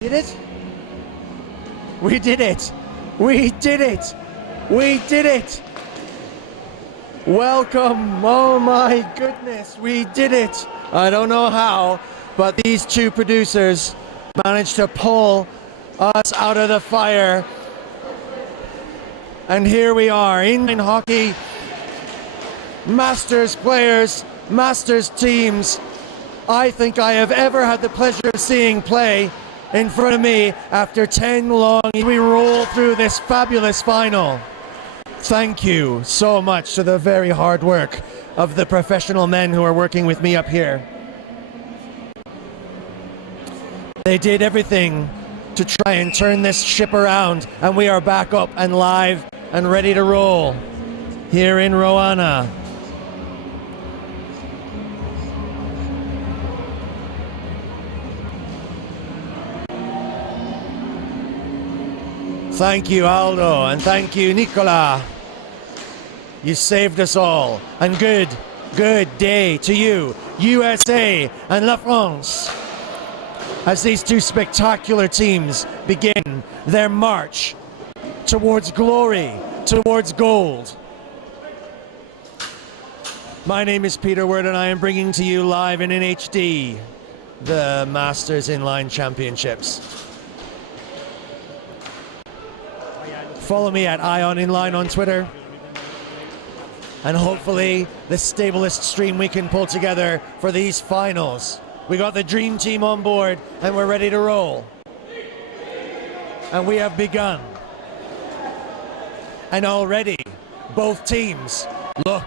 Did it? We did it! We did it! We did it! Welcome! Oh my goodness, we did it! I don't know how, but these two producers managed to pull us out of the fire. And here we are in hockey. Masters players, Masters teams. I think I have ever had the pleasure of seeing play in front of me after 10 long years. We roll through this fabulous final. Thank you so much to the very hard work of the professional men who are working with me up here. They did everything to try and turn this ship around, and we are back up and live and ready to roll here in Roana. Thank you, Aldo, and thank you, Nicola. You saved us all. And good day to you, USA and La France, as these two spectacular teams begin their march towards glory, towards gold. My name is Peter Word, and I am bringing to you live and in HD the Masters Inline Championships. Follow me at Ion Inline on Twitter, and hopefully the stablest stream we can pull together for these finals. We got the dream team on board and we're ready to roll. And we have begun. And already both teams look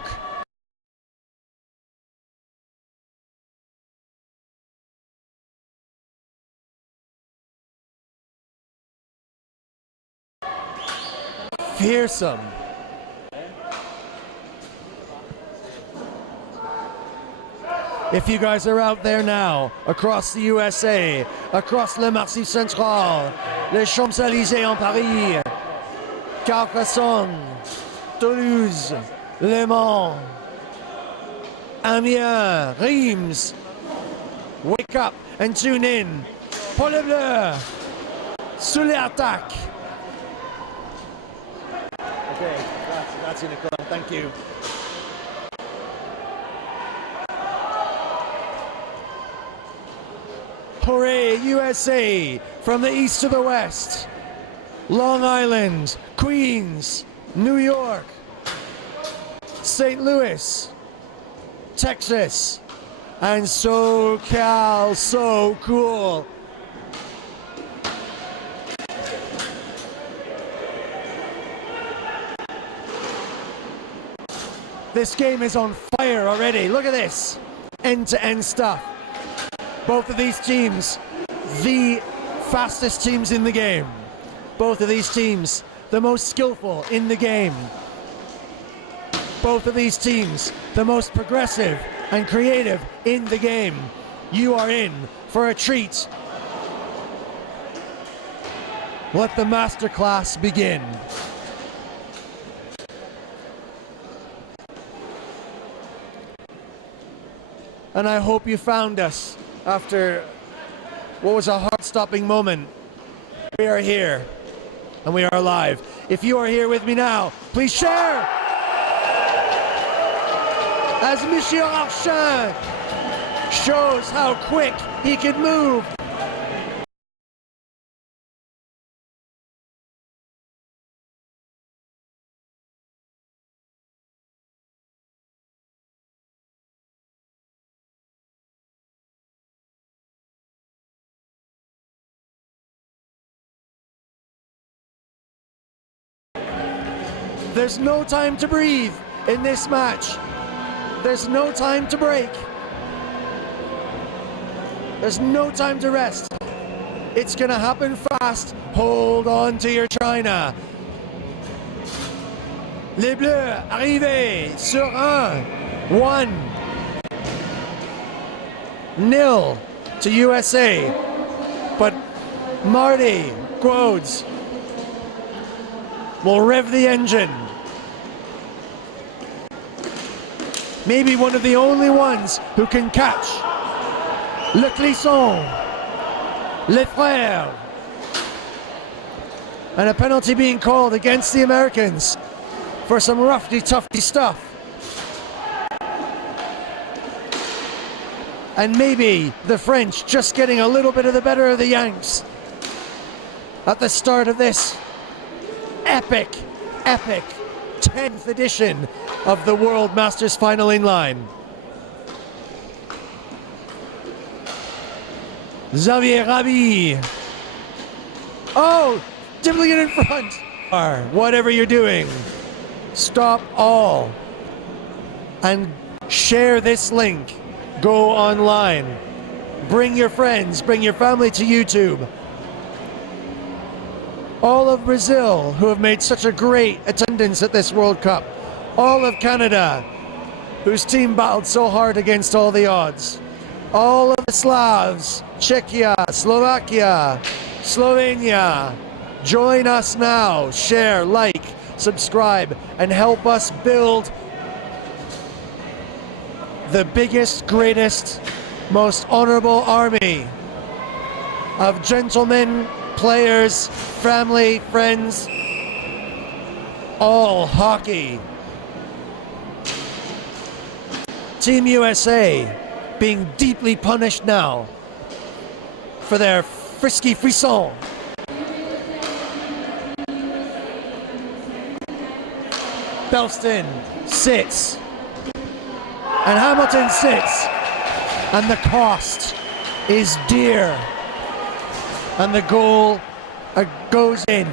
fearsome. If you guys are out there now, across the USA, across le Massif Central, les Champs-Élysées en Paris, Carcassonne, Toulouse, Le Mans, Amiens, Reims, wake up and tune in. Pour les Bleus, sous les attaques. Okay, grazie Nicola, thank you. Hooray, USA, from the east to the west. Long Island, Queens, New York, St. Louis, Texas, and SoCal, so cool. This game is on fire already. Look at this. End-to-end stuff. Both of these teams, the fastest teams in the game. Both of these teams, the most skillful in the game. Both of these teams, the most progressive and creative in the game. You are in for a treat. Let the masterclass begin. And I hope you found us after what was a heart-stopping moment. We are here, and we are live. If you are here with me now, please share! As Monsieur Archin shows how quick he can move. There's no time to breathe in this match. There's no time to break. There's no time to rest. It's gonna happen fast. Hold on to your China. Les Bleus arrivés sur 1-0 to USA. But Marty Quodes will rev the engine. Maybe one of the only ones who can catch Le Clisson, les frères, And a penalty being called against the Americans for some roughy-toughy stuff. And maybe the French just getting a little bit of the better of the Yanks at the start of this epic 10th edition of the World Masters Final in line. Xavier Rabi. Oh, dribbling it in front. Whatever you're doing, stop all and share this link. Go online. Bring your friends, bring your family to YouTube. All of Brazil, who have made such a great attendance at this World Cup. All of Canada, whose team battled so hard against all the odds. All of the Slavs, Czechia, Slovakia, Slovenia. Join us now. Share, like, subscribe, and help us build the biggest, greatest, most honorable army of gentlemen, players, family, friends, all hockey. Team USA being deeply punished now for their frisky frisson. Belston sits. And Hamilton sits. And the cost is dear. And the goal goes in.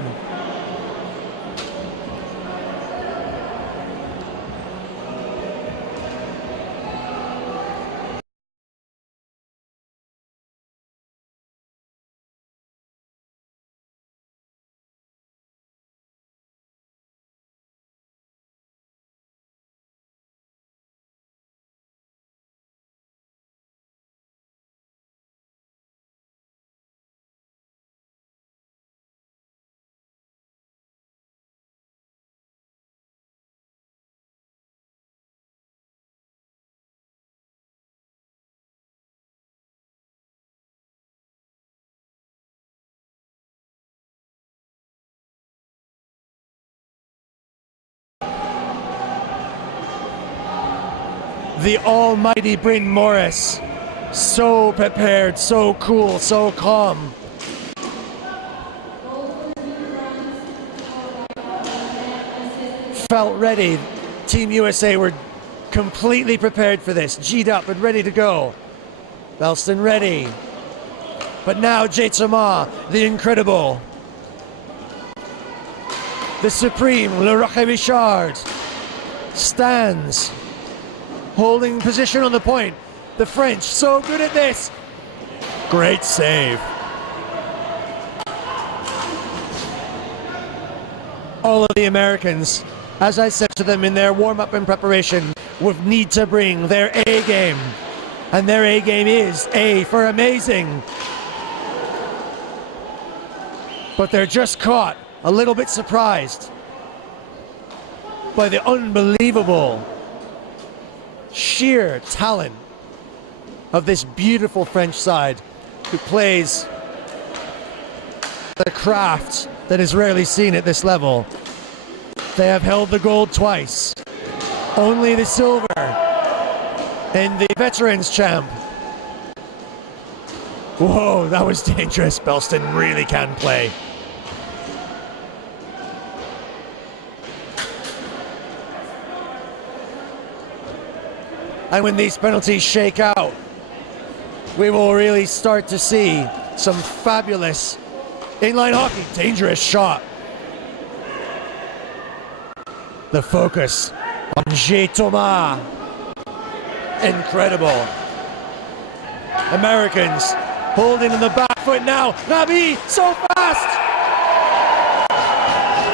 The almighty Bryn Morris, so prepared, so cool, so calm. Felt ready. Team USA were completely prepared for this, G'd up and ready to go. Belston ready. But now Jay Thomas, the incredible, the supreme, Le Rocher Richard, stands. Holding position on the point. The French, so good at this. Great save. All of the Americans, as I said to them in their warm-up and preparation, would need to bring their A game. And their A game is A for amazing. But they're just caught, a little bit surprised by the unbelievable sheer talent of this beautiful French side who plays the craft that is rarely seen at this level. They have held the gold twice, only the silver in the Veterans Champ. Whoa, that was dangerous. Belston really can play. And when these penalties shake out, we will really start to see some fabulous inline hockey. Dangerous shot. The focus on Jay Thomas. Incredible. Americans holding on the back foot now. Rabi, so fast!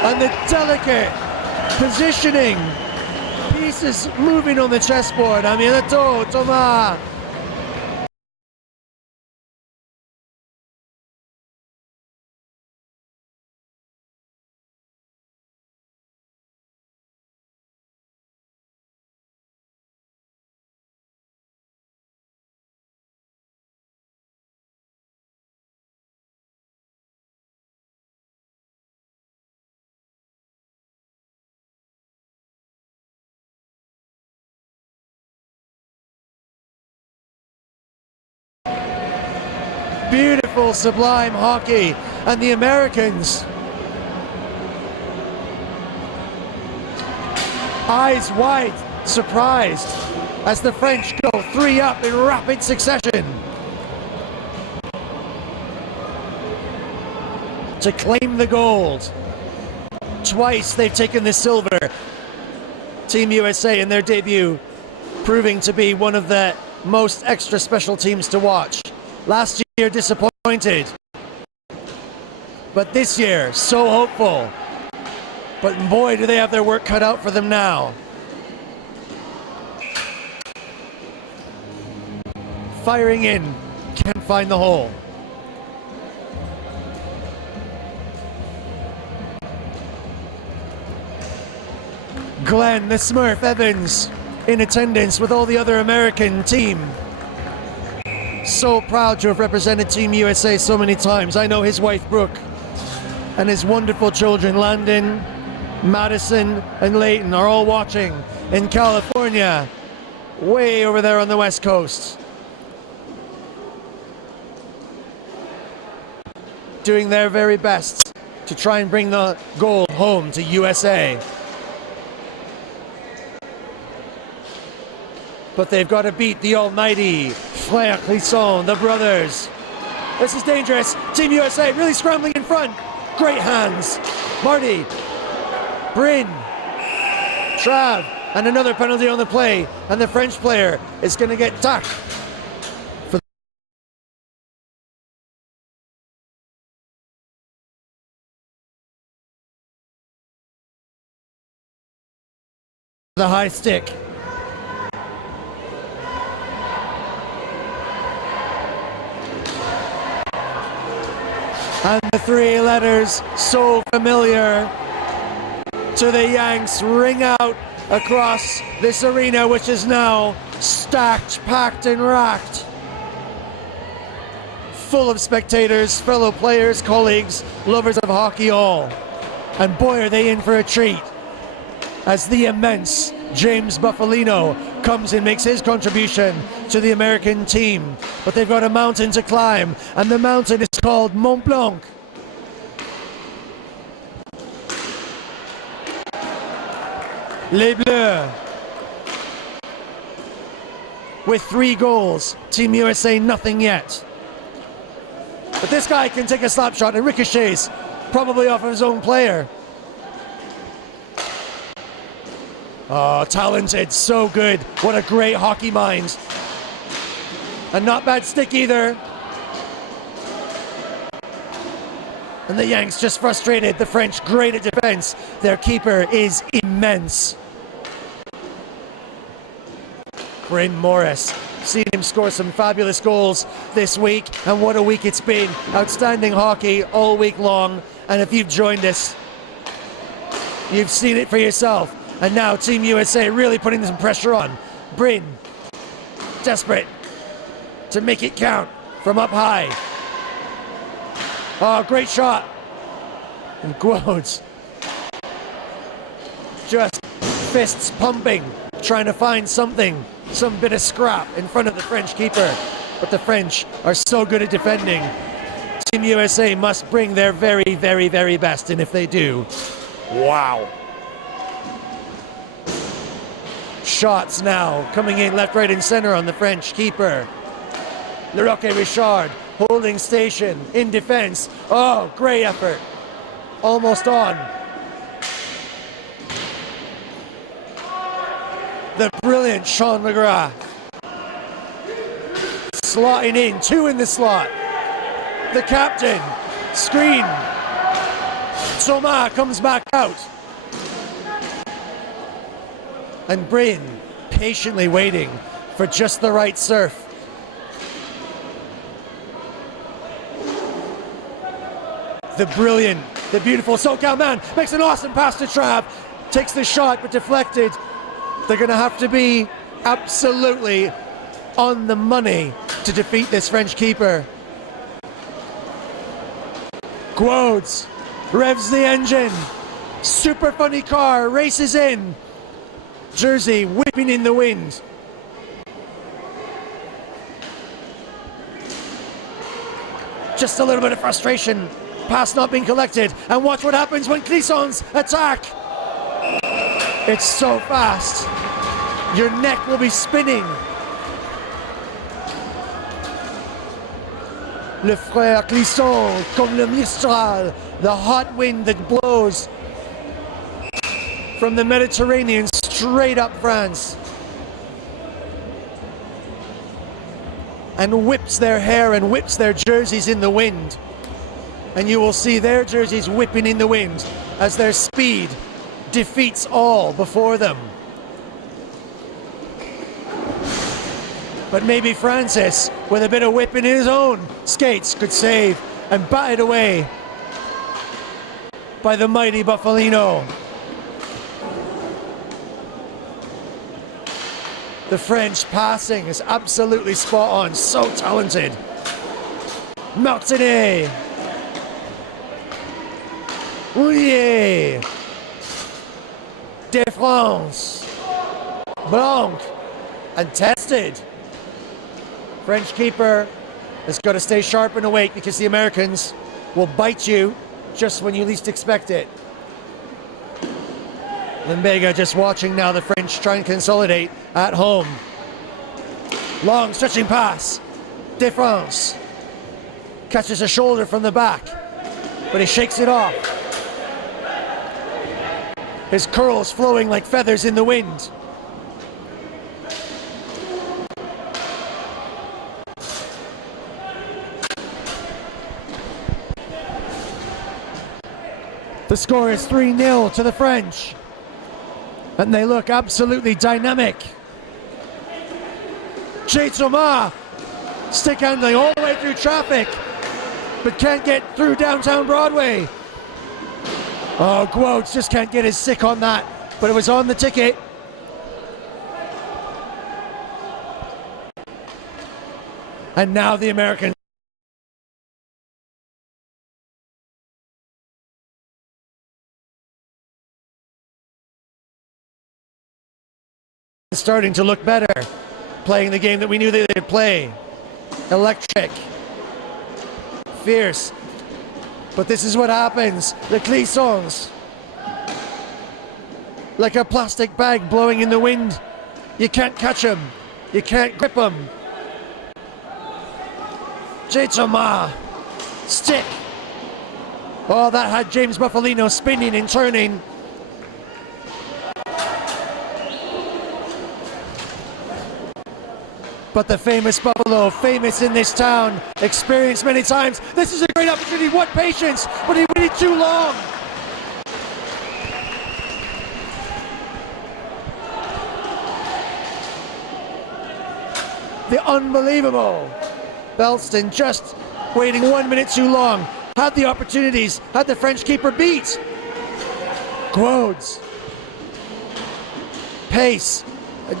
And the delicate positioning. Pieces moving on the chessboard. Aminatò, Thomas. Beautiful, sublime hockey. And the Americans, eyes wide, surprised as the French go 3 up in rapid succession to claim the gold. Twice they've taken the silver. Team USA in their debut proving to be one of the most extra special teams to watch. Last year disappointed, but this year so hopeful. But boy, do they have their work cut out for them now. Firing in, can't find the hole. Glenn, the Smurf Evans, in attendance with all the other American team. So proud to have represented Team USA so many times. I know his wife Brooke and his wonderful children Landon, Madison and Leighton are all watching in California, way over there on the West Coast. Doing their very best to try and bring the gold home to USA. But they've got to beat the almighty Frère Clisson, the brothers. This is dangerous. Team USA really scrambling in front. Great hands. Marty, Bryn, Trav, and another penalty on the play. And the French player is going to get tucked. For the high stick. And the 3 letters, so familiar to the Yanks, ring out across this arena, which is now stacked, packed, and racked. Full of spectators, fellow players, colleagues, lovers of hockey all. And boy, are they in for a treat as the immense James Buffalino comes and makes his contribution to the American team. But they've got a mountain to climb, and the mountain is called Mont Blanc. Les Bleus with 3 goals. Team USA nothing yet. But this guy can take a slap shot and ricochets, probably off of his own player. Oh, talented, so good. What a great hockey mind. And not bad stick either. And the Yanks just frustrated. The French great at defense. Their keeper is immense. Bryn Morris, seen him score some fabulous goals this week, and what a week it's been. Outstanding hockey all week long, and if you've joined us, you've seen it for yourself. And now Team USA really putting some pressure on. Bryn, desperate to make it count from up high. Oh, great shot. And Goals just fists pumping, trying to find something, some bit of scrap in front of the French keeper. But the French are so good at defending. Team USA must bring their very, very, very best, and if they do, wow. Shots now coming in left, right, and center on the French keeper. Leroque Richard holding station in defense. Oh, great effort. Almost on. The brilliant Sean McGrath. Slotting in, 2 in the slot. The captain, screen. Thomas comes back out. And Bryn patiently waiting for just the right surf. The brilliant, the beautiful SoCal man makes an awesome pass to Trav. Takes the shot, but deflected. They're going to have to be absolutely on the money to defeat this French keeper. Quotes, revs the engine. Super funny car, races in. Jersey whipping in the wind. Just a little bit of frustration. Pass not being collected. And watch what happens when Clisson's attack. It's so fast. Your neck will be spinning. Le frère Clisson, comme le Mistral, the hot wind that blows from the Mediterranean straight up France and whips their hair and whips their jerseys in the wind. And you will see their jerseys whipping in the wind as their speed defeats all before them. But maybe Francis, with a bit of whip in his own skates, could save and bat it away by the mighty Buffalino. The French passing is absolutely spot on, so talented. Martinet. Oulier. De France. Blanc. And tested. French keeper has got to stay sharp and awake because the Americans will bite you just when you least expect it. Limbega just watching now the French try and consolidate at home. Long stretching pass. De France catches a shoulder from the back, but he shakes it off. His curls flowing like feathers in the wind. The score is 3-0 to the French. And they look absolutely dynamic. Jay Thomas stick handling all the way through traffic, but can't get through downtown Broadway. Oh, Guodes just can't get his stick on that, but it was on the ticket. And now the Americans starting to look better, playing the game that we knew they could play. Electric, fierce, but this is what happens. The Clissons, like a plastic bag blowing in the wind. You can't catch them, you can't grip them. Thomas, stick. Oh, that had James Buffalino spinning and turning. But the famous Buffalo, famous in this town, experienced many times. This is a great opportunity. What patience, but he waited too long. The unbelievable. Belston just waiting 1 minute too long. Had the opportunities, had the French keeper beat. Guodes. Pace.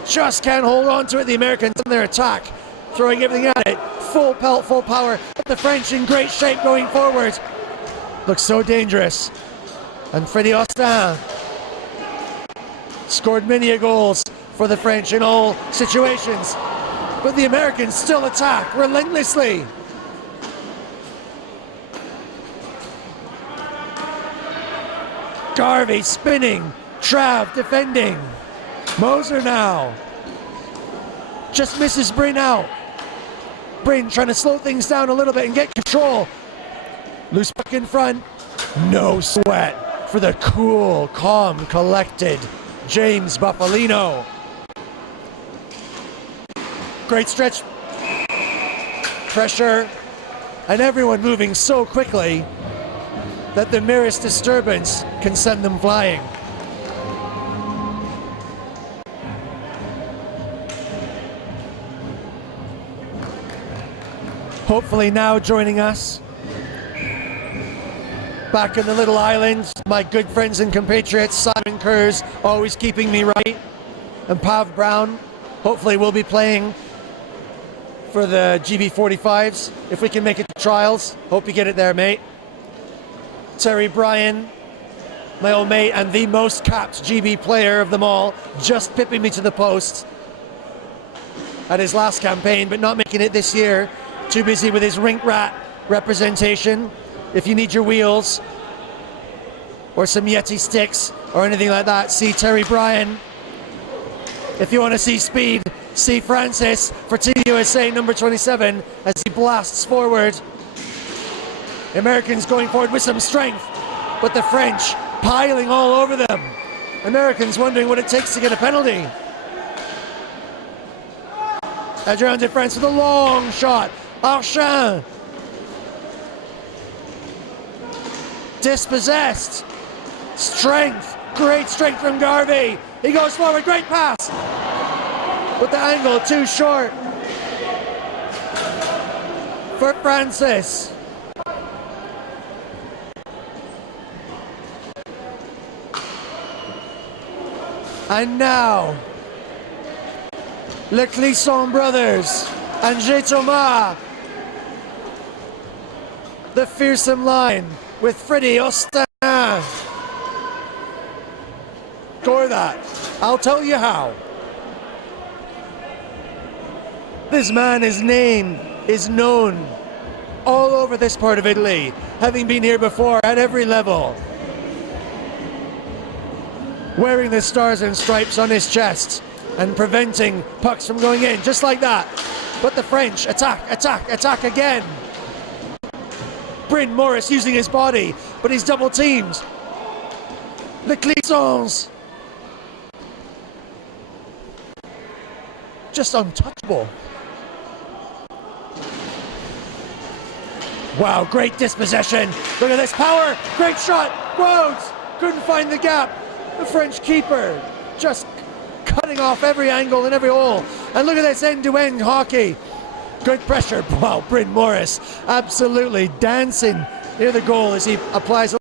Just can't hold on to it. The Americans in their attack, throwing everything at it. Full pelt, full power. The French in great shape going forward. Looks so dangerous. And Freddie Austin scored many a goals for the French in all situations. But the Americans still attack relentlessly. Garvey spinning. Trav defending. Moser now. Just misses Bryn out. Bryn trying to slow things down a little bit and get control. Loose puck in front. No sweat for the cool, calm, collected James Buffalino. Great stretch. Pressure. And everyone moving so quickly that the merest disturbance can send them flying. Hopefully now joining us back in the little island, my good friends and compatriots, Simon Kerrs, always keeping me right, and Pav Brown. Hopefully we'll be playing for the GB45s if we can make it to trials. Hope you get it there, mate. Terry Bryan, my old mate and the most capped GB player of them all, just pipping me to the post at his last campaign, but not making it this year. Too busy with his rink rat representation. If you need your wheels or some Yeti sticks or anything like that, see Terry Bryan. If you want to see speed, see Francis for Team USA number 27 as he blasts forward. The Americans going forward with some strength, but the French piling all over them. Americans wondering what it takes to get a penalty. Adrian de France with a long shot. Archin. Dispossessed. Strength. Great strength from Garvey. He goes forward. Great pass. But the angle too short for Francis. And now, Le Clisson brothers and J. Thomas. The fearsome line with Freddie Austin. Score that. I'll tell you how. This man, his name is known all over this part of Italy, having been here before at every level. Wearing the stars and stripes on his chest and preventing pucks from going in, just like that. But the French attack, attack, attack again. Bryn Morris using his body, but he's double teamed. The Clissons. Just untouchable. Wow, great dispossession. Look at this power. Great shot. Rhodes couldn't find the gap. The French keeper just cutting off every angle and every hole. And look at this end-to-end hockey. Good pressure. Wow, Bryn Morris absolutely dancing near the goal as he applies a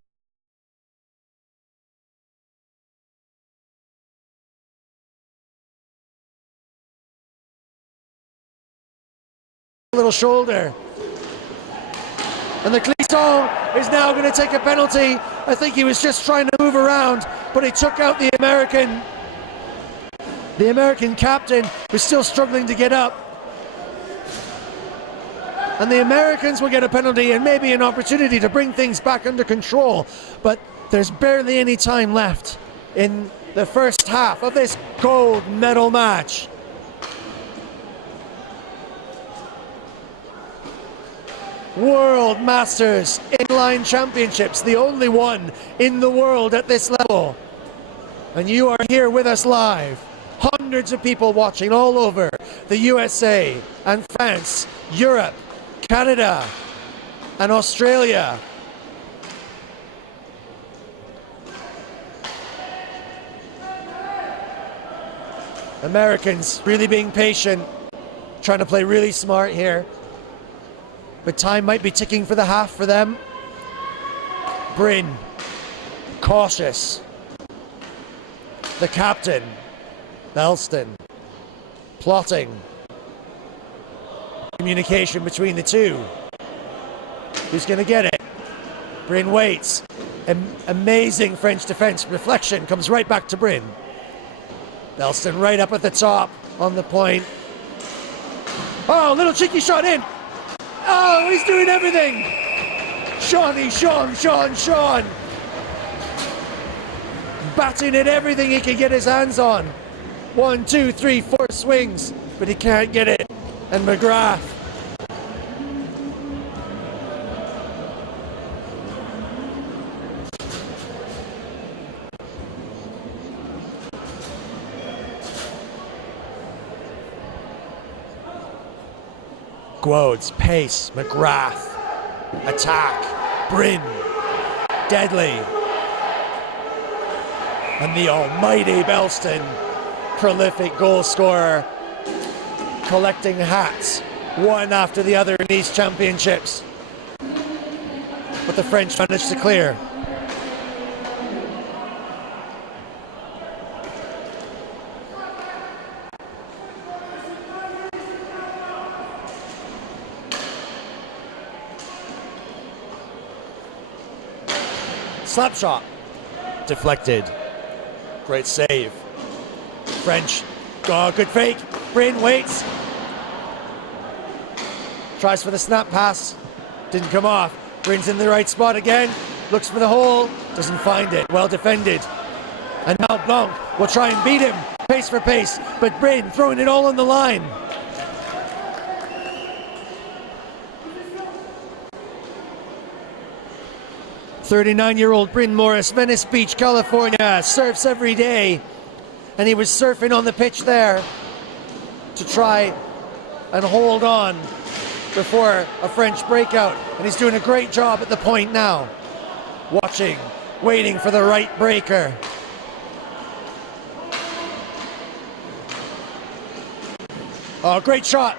little shoulder. And the Clisson is now going to take a penalty. I think he was just trying to move around, but he took out the American. The American captain was still struggling to get up. And the Americans will get a penalty and maybe an opportunity to bring things back under control. But there's barely any time left in the first half of this gold medal match. World Masters Inline Championships, the only one in the world at this level. And you are here with us live. Hundreds of people watching all over the USA and France, Europe, Canada, and Australia. Americans really being patient, trying to play really smart here. But time might be ticking for the half for them. Bryn, cautious. The captain, Belston, plotting. Communication between the two. Who's going to get it? Bryn waits. Amazing French defense. Reflection comes right back to Bryn. Belston right up at the top on the point. Oh, little cheeky shot in. Oh, he's doing everything. Sean. Batting at everything he can get his hands on. 1, 2, 3, 4 swings, but he can't get it. And McGrath. Guodes, pace, McGrath, attack, Bryn, deadly. And the almighty Belston, prolific goal scorer, collecting hats, one after the other in these championships. But the French managed to clear. Slap shot, deflected. Great save. French, oh, good fake. Bryn waits. Tries for the snap pass. Didn't come off. Brin's in the right spot again. Looks for the hole. Doesn't find it. Well defended. And now Blanc will try and beat him. Pace for pace. But Brin throwing it all on the line. "39-year-old Bryn Morris, Venice Beach, California, surfs every day." And he was surfing on the pitch there to try and hold on before a French breakout. And he's doing a great job at the point now. Watching, waiting for the right breaker. Oh, great shot.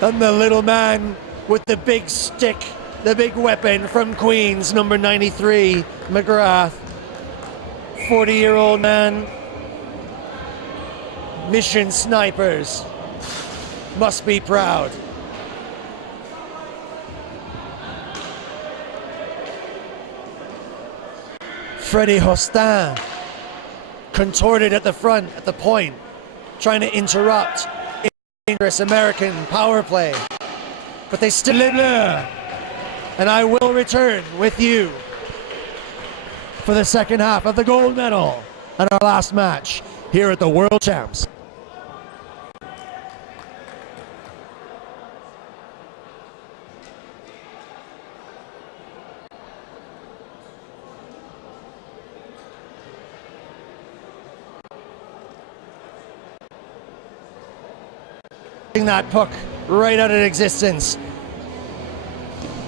And the little man with the big stick, the big weapon from Queens, number 93, McGrath. 40-year-old man. Mission snipers. Must be proud. Freddie Hostin, contorted at the front, at the point, trying to interrupt dangerous American power play. But they still live there. And I will return with you for the second half of the gold medal and our last match here at the World Champs. That puck right out of existence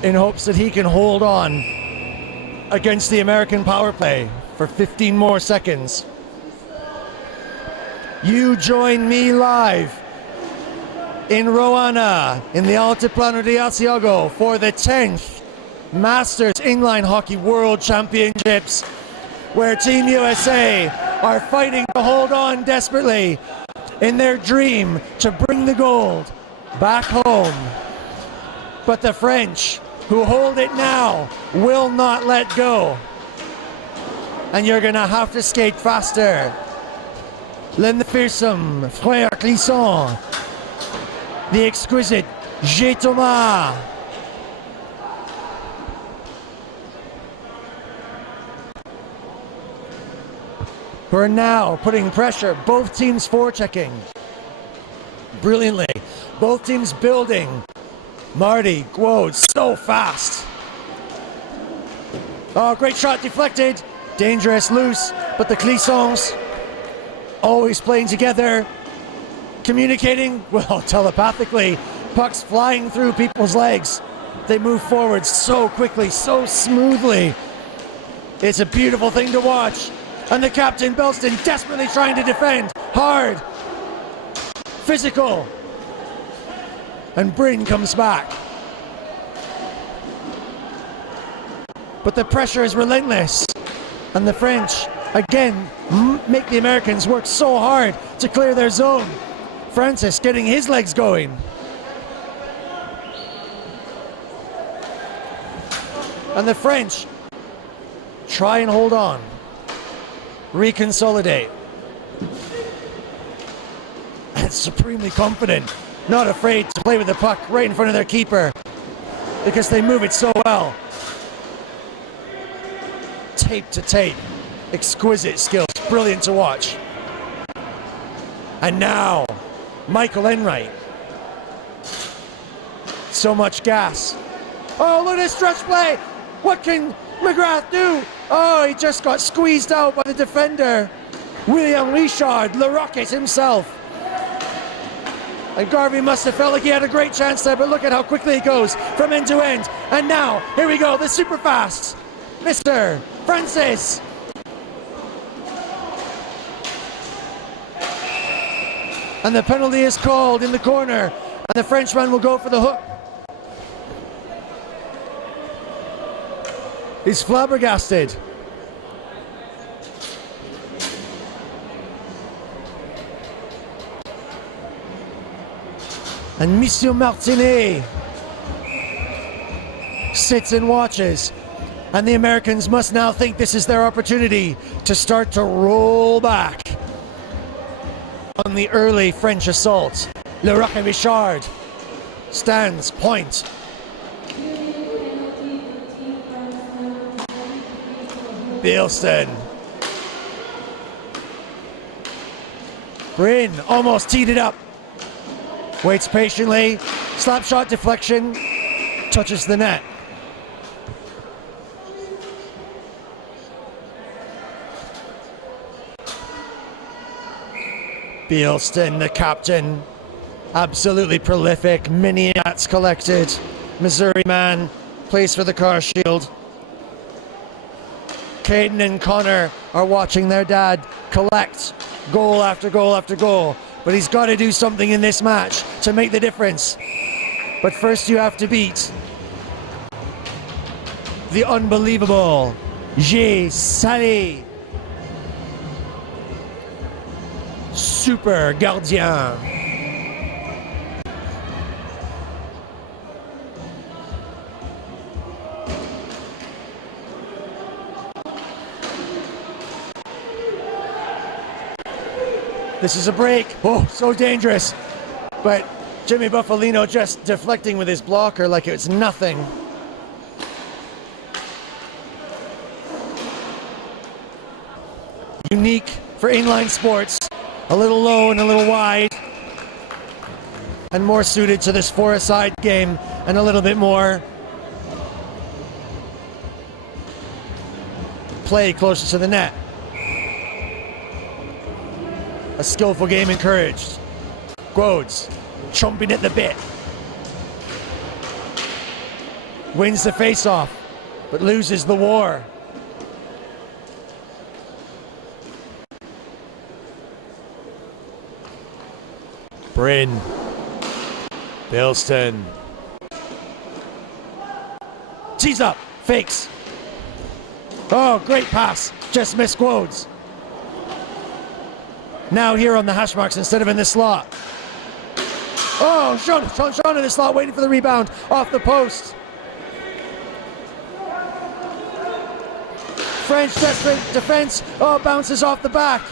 in hopes that he can hold on against the American power play for 15 more seconds. You join me live in Roana in the Altiplano di Asiago for the 10th Masters Inline Hockey World Championships, where Team USA are fighting to hold on desperately in their dream to bring the gold back home. But the French, who hold it now, will not let go. And you're gonna have to skate faster. Le fearsome Frère Clisson, the exquisite J. Thomas. Who are now putting pressure, both teams forechecking brilliantly, both teams building. Marty Guo so fast. Oh, great shot deflected, dangerous loose, but the Clissons always playing together, communicating, well, telepathically, pucks flying through people's legs. They move forward so quickly, so smoothly. It's a beautiful thing to watch. And the captain, Belston, desperately trying to defend. Hard. Physical. And Bryn comes back. But the pressure is relentless. And the French, again, make the Americans work so hard to clear their zone. Francis getting his legs going. And the French try and hold on. Reconsolidate. And supremely confident, not afraid to play with the puck right in front of their keeper because they move it so well. Tape to tape, exquisite skills, brilliant to watch. And now, Michael Enright. So much gas. Oh, look at this stretch play. What can McGrath do? Oh, he just got squeezed out by the defender. William Richard, Le Rocket himself. And Garvey must have felt like he had a great chance there, but look at how quickly he goes from end to end. And now, here we go, the super fast, Mr. Francis. And the penalty is called in the corner, and the Frenchman will go for the hook. He's flabbergasted. And Monsieur Martinet sits and watches. And the Americans must now think this is their opportunity to start to roll back. on the early French assault. Le Roque Richard stands point. Bielsten. Bryn almost teed it up. Waits patiently. Slap shot deflection. Touches the net. Bielsten, the captain. Absolutely prolific. Miniats collected. Missouri man. Plays for the Car Shield. Caden and Connor are watching their dad collect goal after goal after goal. But he's got to do something in this match to make the difference. But first you have to beat the unbelievable J. Salé. Super gardien. This is a break. Oh, so dangerous. But Jimmy Buffalino just deflecting with his blocker like it's nothing. Unique for inline sports. A little low and a little wide. And more suited to this four-a-side game and a little bit more play closer to the net. A skillful game encouraged. Goals, chomping at the bit. Wins the face-off, but loses the war. Bryn. Bielsten. Tees up, fakes. Oh, great pass. Just missed Quodes. Now here on the hash marks instead of in the slot. Oh, Sean in the slot waiting for the rebound off the post. French desperate defense. Oh, bounces off the back.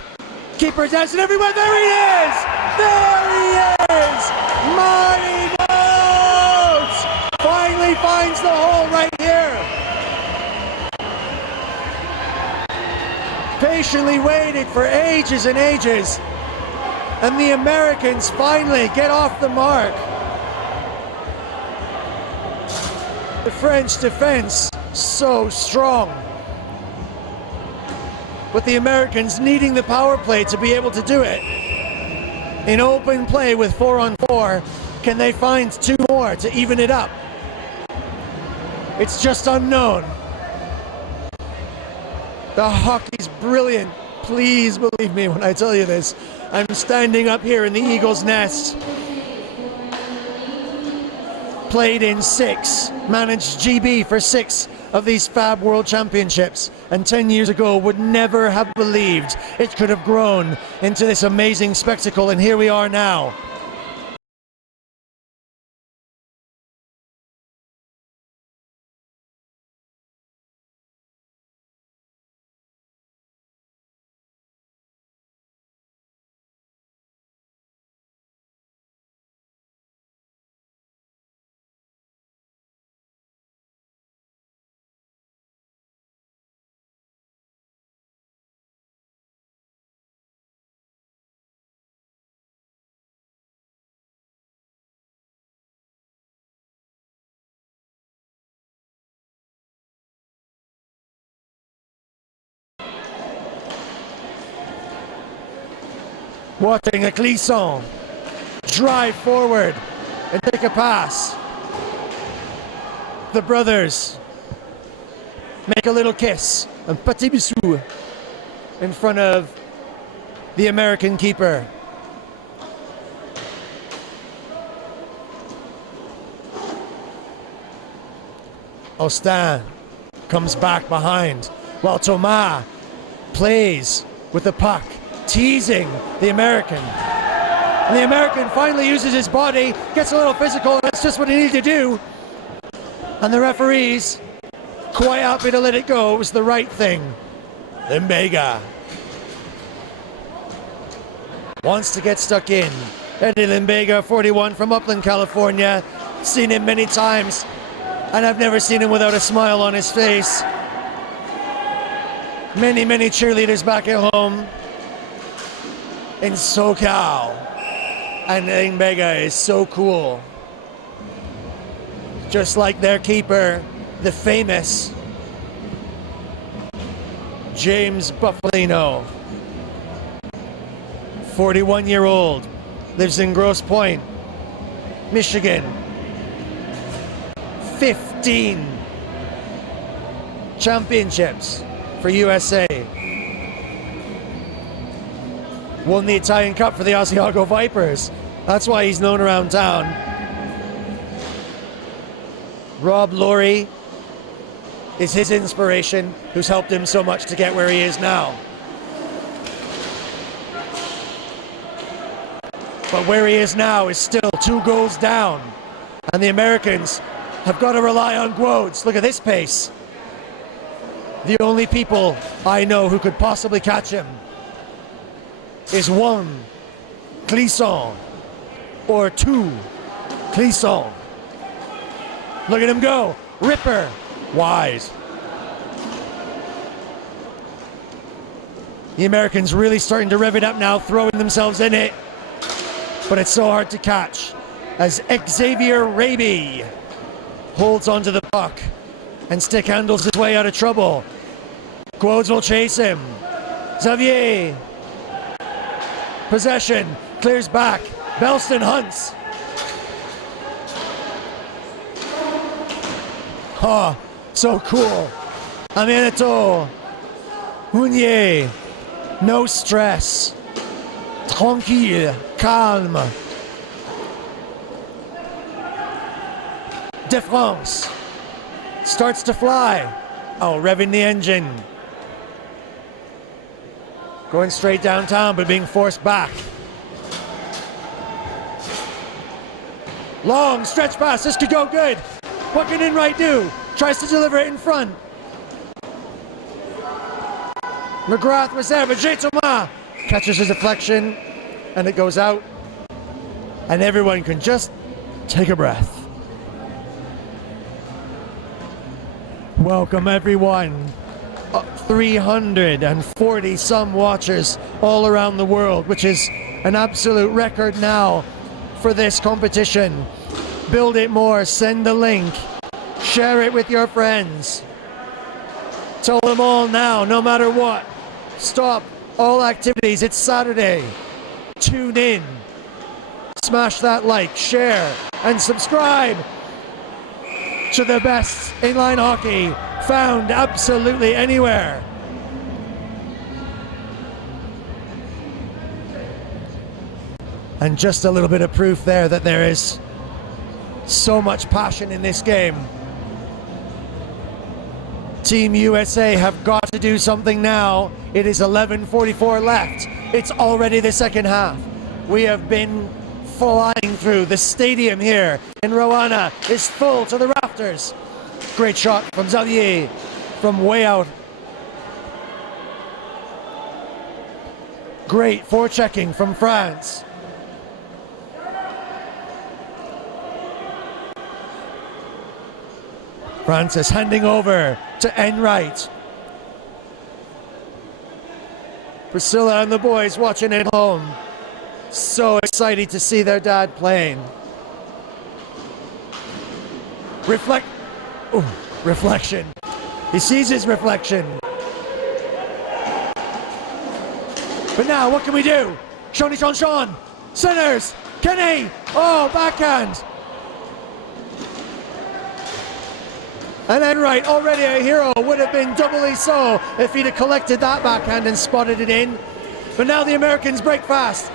Keeper dancing everywhere. There he is! There he is! Marty Notes! Finally finds the hole right here. Patiently waited for ages and ages. And the Americans finally get off the mark. The French defense so strong. But the Americans needing the power play to be able to do it. In open play with 4-on-4, can they find two more to even it up? It's just unknown. The hockey's brilliant. Please believe me when I tell you this. I'm standing up here in the Eagles' nest. Played in 6, managed GB for 6 of these Fab World Championships, and 10 years ago would never have believed it could have grown into this amazing spectacle, and here we are now. Watching a Clisson drive forward and take a pass. The brothers make a little kiss, un petit bisou, in front of the American keeper. Austin comes back behind while Thomas plays with the puck, teasing the American. And the American finally uses his body, gets a little physical, and that's just what he needed to do. And the referees, quite happy to let it go. It was the right thing. Limbega. wants to get stuck in. Eddie Limbega, 41 from Upland, California. Seen him many times, and I've never seen him without a smile on his face. Many, many cheerleaders back at home in SoCal. And Limbega is so cool. Just like their keeper, the famous James Buffalino. 41-year-old, lives in Grosse Pointe, Michigan. 15 championships for USA. Won the Italian Cup for the Asiago Vipers. That's why he's known around town. Rob Laurie is his inspiration, who's helped him so much to get where he is now. But where he is now is still 2 goals down. And the Americans have got to rely on Goals. Look at this pace. The only people I know who could possibly catch him is 1 Clisson or 2 Clisson. Look at him go. Ripper. Wide. The Americans really starting to rev it up now, throwing themselves in it. But it's so hard to catch as Xavier Raby holds onto the puck and stick handles his way out of trouble. Quodes will chase him. Xavier. Possession. Clears back. Belston hunts. Oh, so cool. Ameneto. Hunier. No stress. Tranquille. Calme. De France starts to fly. Oh, revving the engine. Going straight downtown, but being forced back. Long stretch pass. This could go good. What can Enright do? Tries to deliver it in front. McGrath was there, but J. Thomas catches his deflection, and it goes out. And everyone can just take a breath. Welcome, everyone. 340 some watchers all around the world, which is an absolute record now for this competition. Build it more, send the link, share it with your friends. Tell them all now, no matter what. Stop all activities, it's Saturday. Tune in, smash that like, share, and subscribe to the best inline hockey found absolutely anywhere. And just a little bit of proof there that there is so much passion in this game. Team USA have got to do something now. It is 11:44 left. It's already the second half. We have been flying through. The stadium here in Roana is full to the rafters. Great shot from Xavier from way out. Great forechecking from France. Francis handing over to Enright. Priscilla and the boys watching at home. So excited to see their dad playing. Reflection. He sees his reflection. But now, what can we do? Sean. Centers. Kenny. Oh, backhand. And Enright, already a hero, would have been doubly so if he'd have collected that backhand and spotted it in. But now the Americans break fast.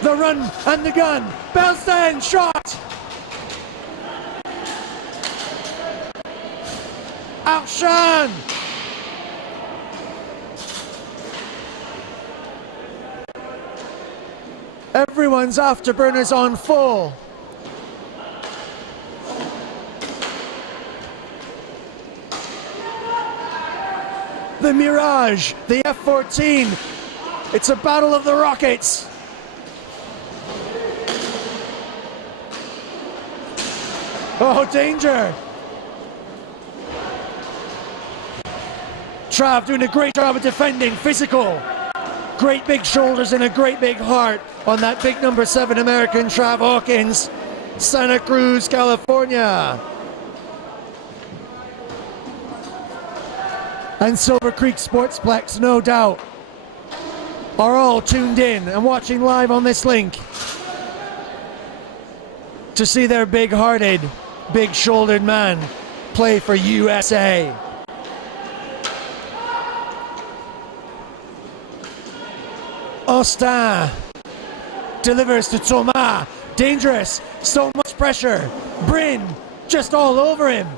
The run and the gun. Belston, shot! Outshone! Everyone's afterburners on full. The Mirage, the F-14. It's a battle of the rockets. Oh, danger. Trav doing a great job of defending, physical. Great big shoulders and a great big heart on that big number 7 American, Trav Hawkins, Santa Cruz, California. And Silver Creek Sportsplex, no doubt, are all tuned in and watching live on this link to see their big-hearted, big-shouldered man play for USA. Austin delivers to Thomas. Dangerous. So much pressure. Bryn just all over him.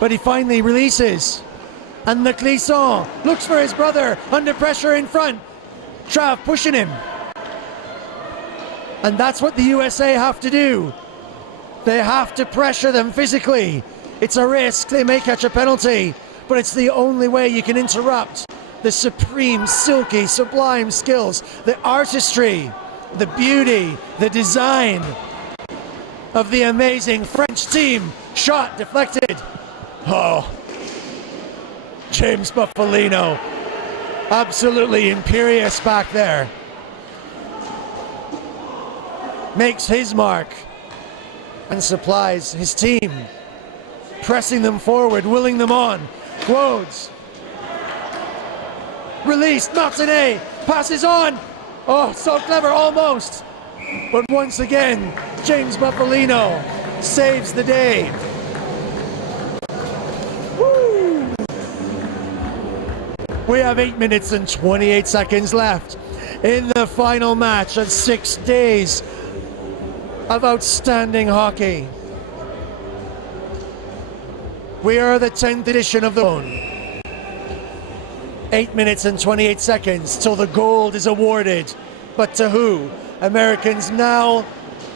But he finally releases. And the Clisson looks for his brother under pressure in front. Trav pushing him. And that's what the USA have to do. They have to pressure them physically. It's a risk. They may catch a penalty, but it's the only way you can interrupt the supreme, silky, sublime skills, the artistry, the beauty, the design of the amazing French team. Shot deflected. Oh, James Buffalino, absolutely imperious back there. Makes his mark and supplies his team, pressing them forward, willing them on. Quodes. Released, Martinet passes on. Oh, so clever, almost. But once again, James Buffalino saves the day. Woo! We have 8 minutes and 28 seconds left in the final match of 6 days of outstanding hockey. We are the 10th edition of the Zone. 8 minutes and 28 seconds till the gold is awarded. But to who? Americans now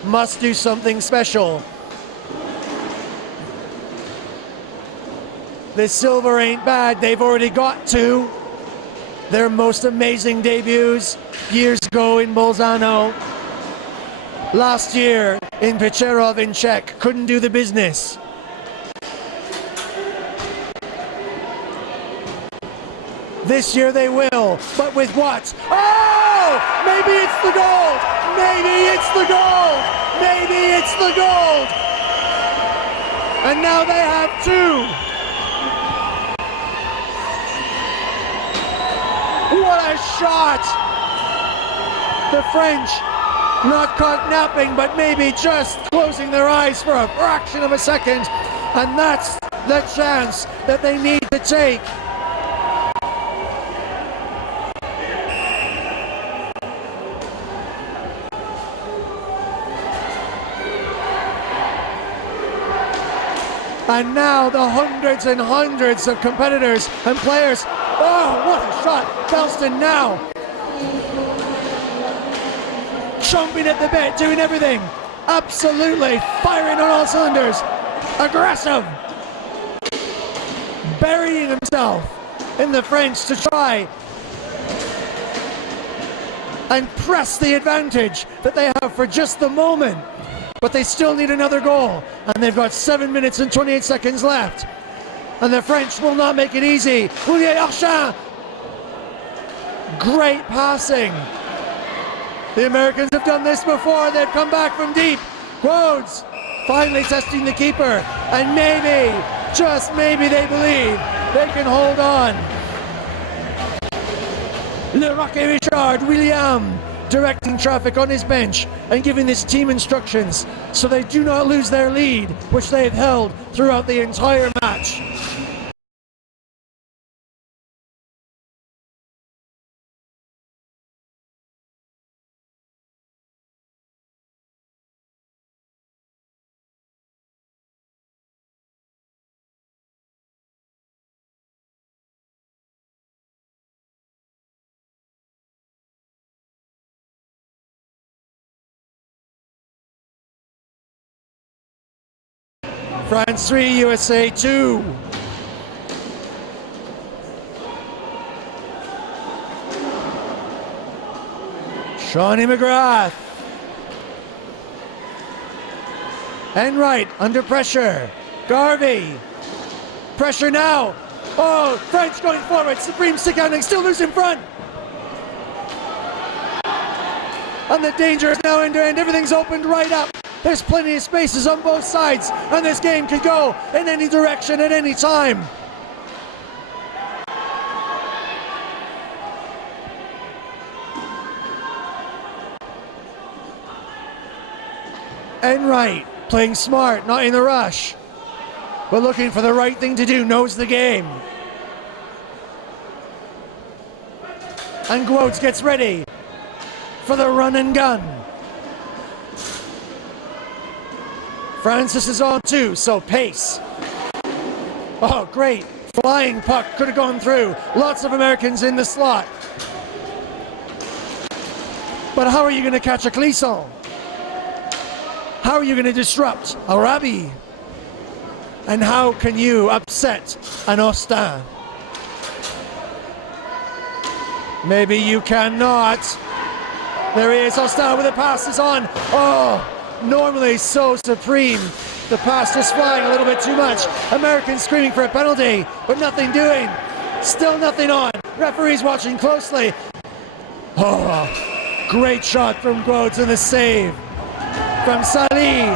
must do something special. The silver ain't bad. They've already got two. Their most amazing debuts years ago in Bolzano. Last year in Pecherov in Czech. Couldn't do the business. This year they will, but with what? Oh! Maybe it's the gold! Maybe it's the gold! Maybe it's the gold! And now they have two! What a shot! The French not caught napping, but maybe just closing their eyes for a fraction of a second. And that's the chance that they need to take. And now the hundreds and hundreds of competitors and players. Oh, what a shot. Belston now. Chomping at the bit, doing everything. Absolutely firing on all cylinders. Aggressive. Burying himself in the French to try and press the advantage that they have for just the moment. But they still need another goal, and they've got 7 minutes and 28 seconds left. And the French will not make it easy. Olivier Archin. Great passing. The Americans have done this before. They've come back from deep. Quodes finally testing the keeper. And maybe, just maybe, they believe they can hold on. Le Rocket Richard, William, directing traffic on his bench and giving this team instructions so they do not lose their lead, which they have held throughout the entire match. France 3, USA 2. Shawnee McGrath. Enright under pressure. Garvey. Pressure now. Oh, French going forward. Supreme stick handling, still loose in front. And the danger is now end to end. Everything's opened right up. There's plenty of spaces on both sides, and this game could go in any direction at any time. Enright playing smart, not in a rush, but looking for the right thing to do, knows the game. And Goals gets ready for the run and gun. Francis is on too, so pace. Oh, great. Flying puck could have gone through. Lots of Americans in the slot. But how are you going to catch a Clisson? How are you going to disrupt a Rabi? And how can you upset an Austin? Maybe you cannot. There he is, Austin with the pass is on. Oh! Normally so supreme. The pass just flying a little bit too much. Americans screaming for a penalty, but nothing doing. Still nothing on. Referees watching closely. Oh, great shot from Goals and the save from Sali.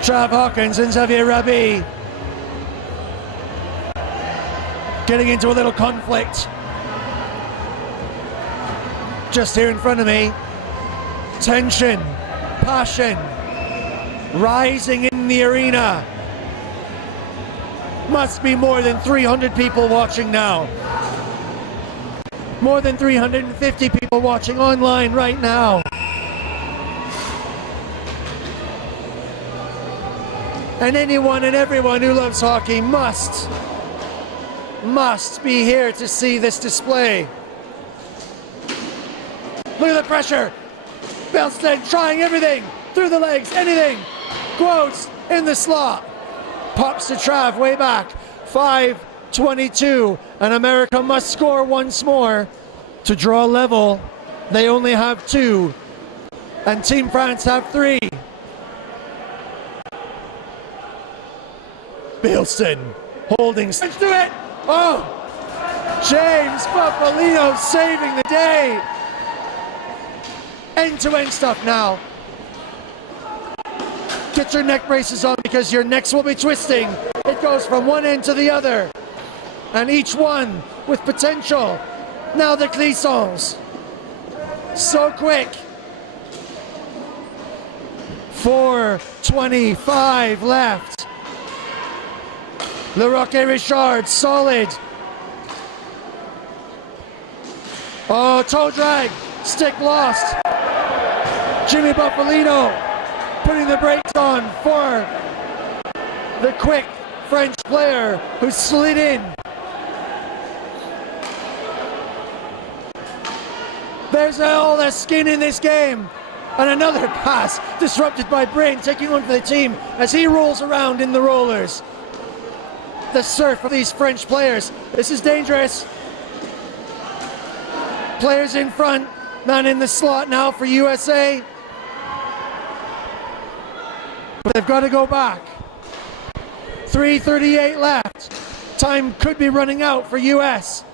Trav Hawkins and Xavier Rabi getting into a little conflict. Just here in front of me, tension, passion, rising in the arena. Must be more than 300 people watching now. More than 350 people watching online right now. And anyone and everyone who loves hockey must be here to see this display. Look at the pressure. Belsted trying everything. Through the legs, anything. Goals in the slot. Pops to Trav way back. 5:22. And America must score once more to draw level. They only have 2. And Team France have 3. Belsted holding. Let's do it. Oh! James Buffalino saving the day. End-to-end stuff now. Get your neck braces on because your necks will be twisting. It goes from one end to the other. And each one with potential. Now the Clissons. So quick. 4:25 left. Leroque Richard, solid. Oh, toe drag. Stick lost. Jimmy Buffalino putting the brakes on for the quick French player who slid in. There's all the skin in this game. And another pass disrupted by Brain, taking one for the team as he rolls around in the rollers. The surf of these French players. This is dangerous. Players in front, man in the slot now for USA. But they've got to go back. 3:38 left. Time could be running out for US.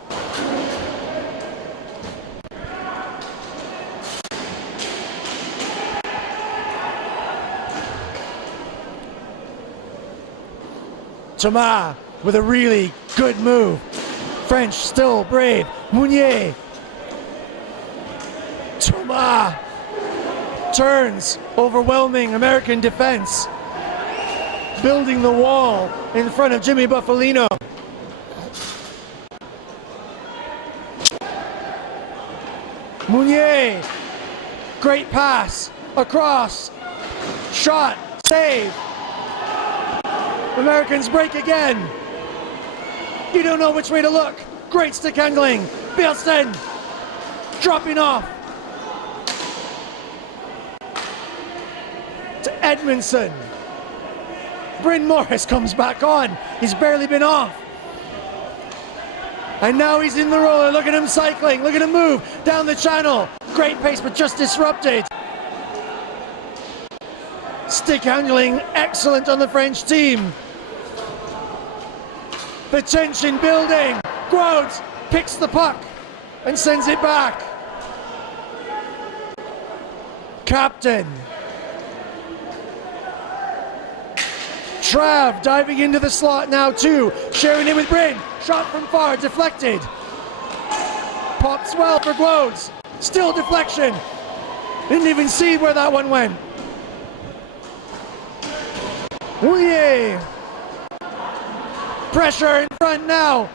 Thomas with a really good move. French still brave. Mounier. Thomas turns, overwhelming American defense. Building the wall in front of Jimmy Buffalino. Mounier. Great pass. Across. Shot. Save. Americans break again. You don't know which way to look. Great stick handling. Belsted dropping off. To Edmondson. Bryn Morris comes back on. He's barely been off. And now he's in the roller. Look at him cycling. Look at him move down the channel. Great pace, but just disrupted. Stick handling excellent on the French team. The tension building. Goals picks the puck and sends it back. Captain. Trav diving into the slot now too, sharing it with Bryn. Shot from far, deflected. Pops well for Goals. Still deflection. Didn't even see where that one went. Ouye. Pressure in front now.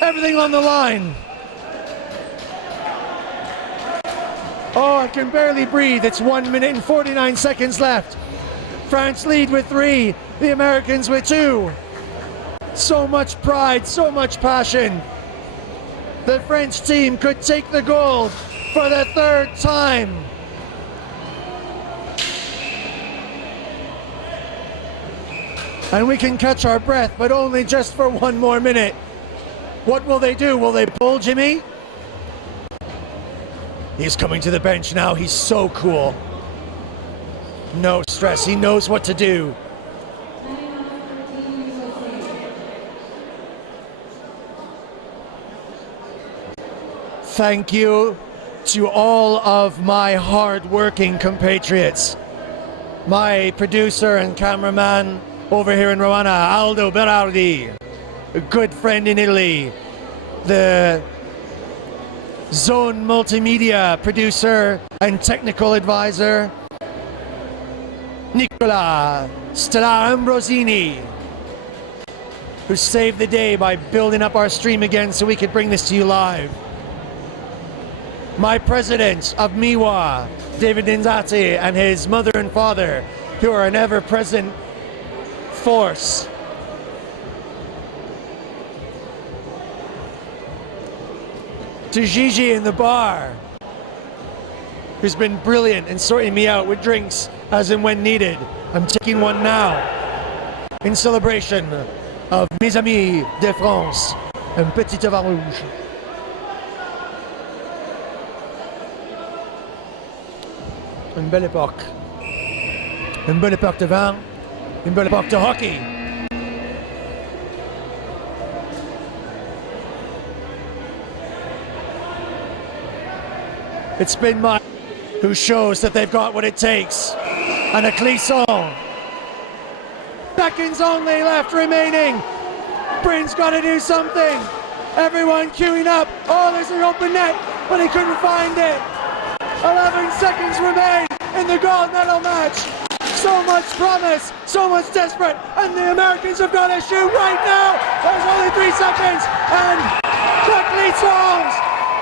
Everything on the line. Oh, I can barely breathe. It's 1 minute and 49 seconds left. France lead with 3, the Americans with 2. So much pride, so much passion. The French team could take the gold for the 3rd time. And we can catch our breath, but only just for 1 more minute. What will they do? Will they pull Jimmy? He's coming to the bench now. He's so cool. No stress. He knows what to do. Thank you to all of my hard-working compatriots. My producer and cameraman over here in Roana, Aldo Berardi, a good friend in Italy. The Zone Multimedia producer and technical advisor, Nicola Stella Ambrosini, who saved the day by building up our stream again so we could bring this to you live. My president of MIWA, David Denzati, and his mother and father, who are an ever-present force. To Gigi in the bar, who's been brilliant in sorting me out with drinks as and when needed. I'm taking one now in celebration of Mes Amis de France, un petit vin rouge. Une belle époque. Une belle époque de vin, une belle époque de hockey. It's been my who shows that they've got what it takes. And a Clisson. Seconds only left remaining. Bryn's got to do something. Everyone queuing up. Oh, there's an open net, but he couldn't find it. 11 seconds remain in the gold medal match. So much promise, so much desperate, and the Americans have got to shoot right now. There's only 3 seconds, and the Clissons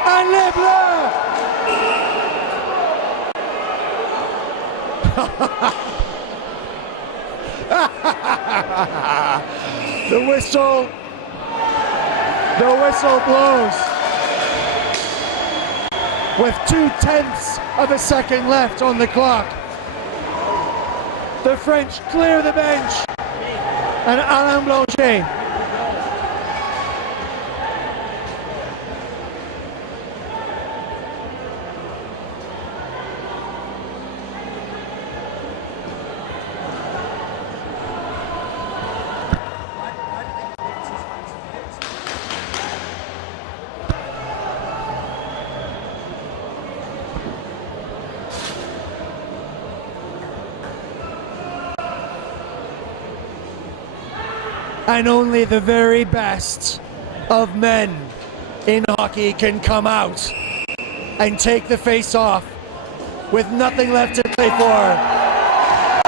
and Les Bleus. The whistle blows. With 0.2 of a second left on the clock. The French clear the bench. And Alain Blanchet. And only the very best of men in hockey can come out and take the face off with nothing left to play for.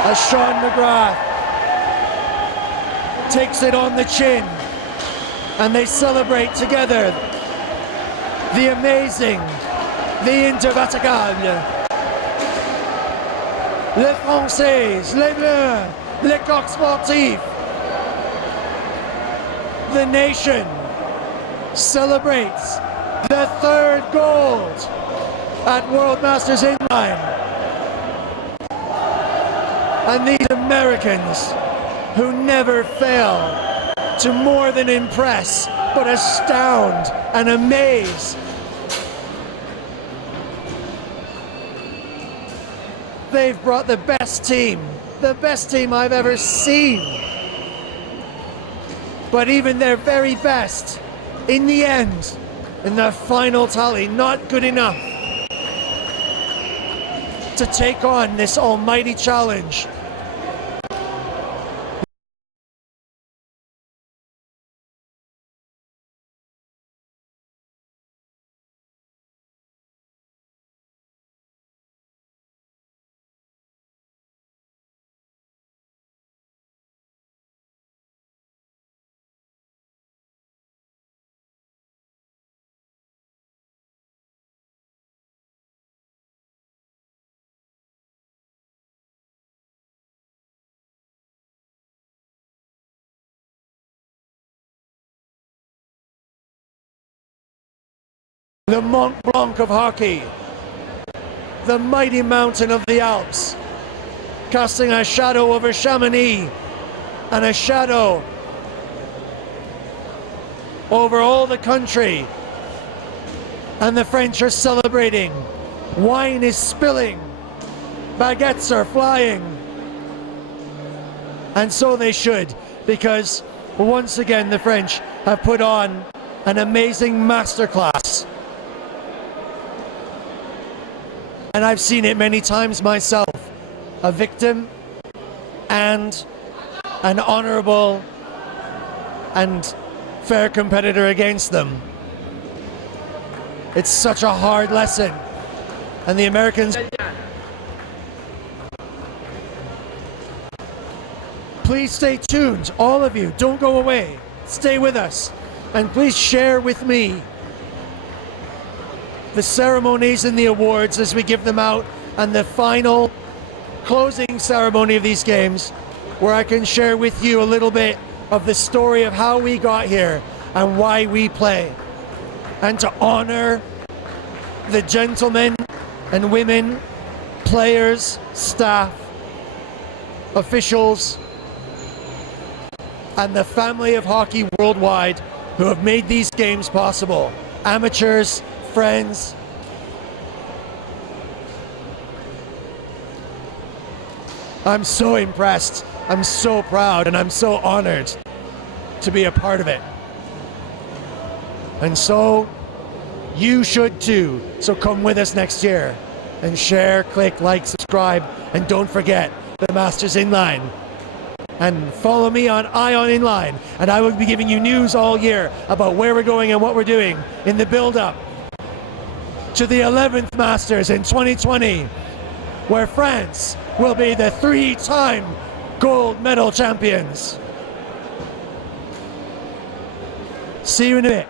As Sean McGrath takes it on the chin and they celebrate together the amazing, the indefatigable, les Français, les Bleus, les Coqs Sportifs. The nation celebrates the 3rd gold at World Masters Inline. And these Americans who never fail to more than impress but astound and amaze. They've brought the best team the best team I've ever seen. But even their very best, in the end, in the final tally, not good enough to take on this almighty challenge. The Mont Blanc of hockey, the mighty mountain of the Alps, casting a shadow over Chamonix and a shadow over all the country. And the French are celebrating. Wine is spilling. Baguettes are flying. And so they should, because once again the French have put on an amazing masterclass. And I've seen it many times myself, a victim and an honorable and fair competitor against them. It's such a hard lesson. And the Americans, please stay tuned, all of you, don't go away, stay with us, and please share with me the ceremonies and the awards as we give them out, and the final closing ceremony of these games, where I can share with you a little bit of the story of how we got here and why we play, and to honor the gentlemen and women, players, staff, officials, and the family of hockey worldwide who have made these games possible. Amateurs, friends, I'm so impressed, I'm so proud, and I'm so honored to be a part of it. And so you should too. So come with us next year and share, click, like, subscribe, and don't forget the Masters Inline. And follow me on Ion Inline, and I will be giving you news all year about where we're going and what we're doing in the build-up to the 11th Masters in 2020, where France will be the 3-time gold medal champions. See you in a bit.